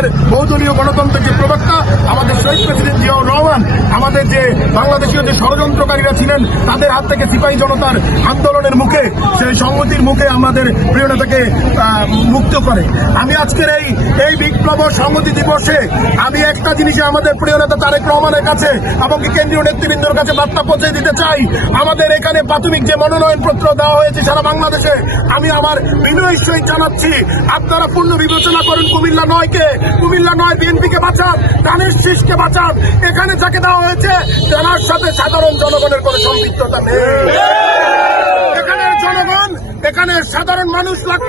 আমাদের বহুদলীয় গণতন্ত্রের যে প্রবক্তা আমাদের শহীদ প্রেসিডেন্ট জিয়াউর রহমান আমাদের যে বাংলাদেশীয় যে ষড়যন্ত্রকারীরা ছিলেন তাদের হাত থেকে সিপাহী জনতার আন্দোলনের মুখে সেই সংহতির মুখে আমাদের প্রিয় নেতাকে মুক্ত করে। আমি আজকের এই বিপ্লব সংহতি দিবসে আমি একটা জিনিসে আমাদের প্রিয় নেতা তারেক রহমানের কাছে এবং কেন্দ্রীয় নেতৃবৃন্দের কাছে বার্তা পৌঁছে দিতে চাই। আমাদের এখানে প্রাথমিক যে মনোনয়নপত্র দেওয়া হয়েছে সারা বাংলাদেশে আমি আমার বিনয়ের সহিত জানাচ্ছি আপনারা পূর্ণ বিবেচনা করুন। কুমিল্লা নয় বিএনপিকে বাঁচান, ধানের শীষকে বাঁচান। এখানে যাকে দেওয়া হয়েছে তেনার সাথে সাধারণ জনগণের কোনো সম্পৃক্ততা নেই। এখানে সাধারণ মানুষ লাখ